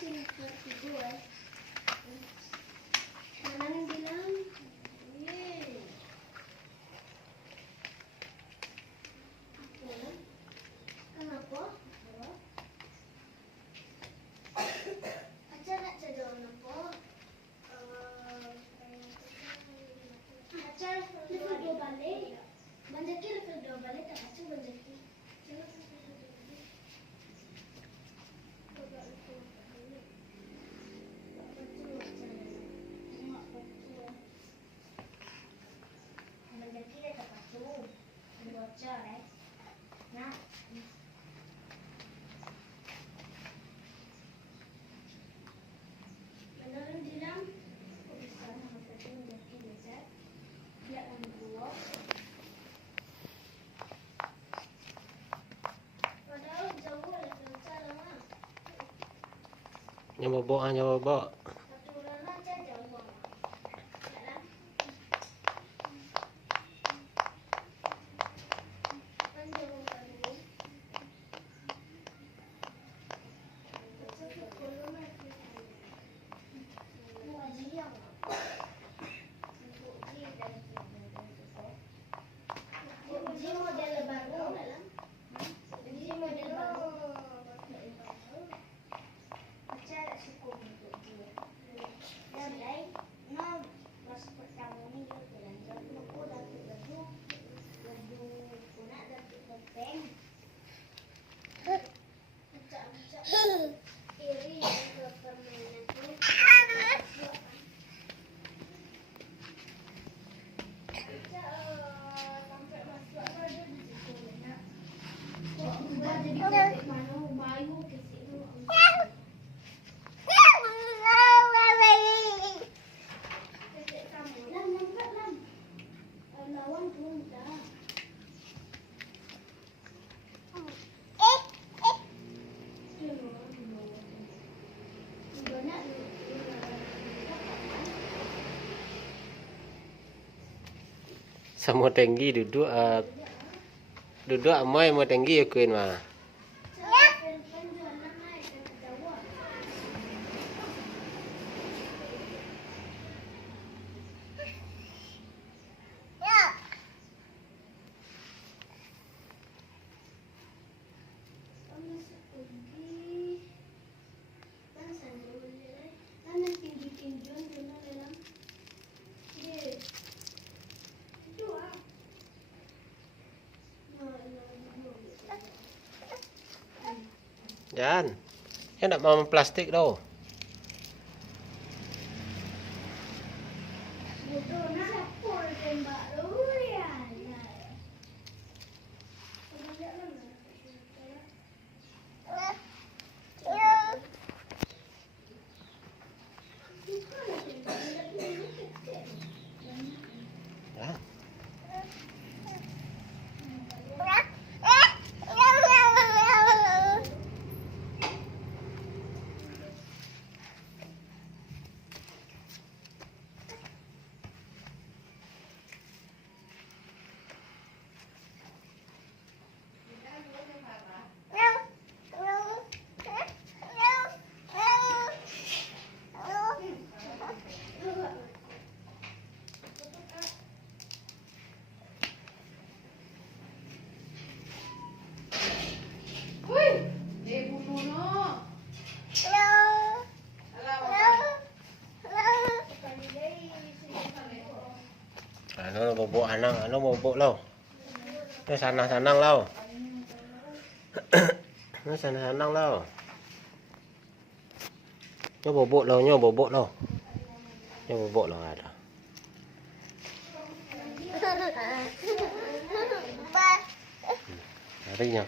sini tidur. Mana yang bilang? Kenapa? Acara saja kenapa? Acara level 2 balik. Banjaki level 2 balik tak acung banjaki. Nah. Beneran bilang, kok bisa menghadapi menjadi besar? Dia akan buat. Padahal jauh ada cara mah. Nyoba bawa, nyoba bawa. Aturan aja jauh. Jalan. Kan jauh dulu. Sama tinggi duduk amai mau tinggi ya kuin mah. Jangan, ya nak mau plastik đâu. Ya. Ano bobo anang, ano bobo law. Nó sanang law. Nó sanang law. Nó bobo law, nó bobo law. Nó bobo law ada. Hari nya.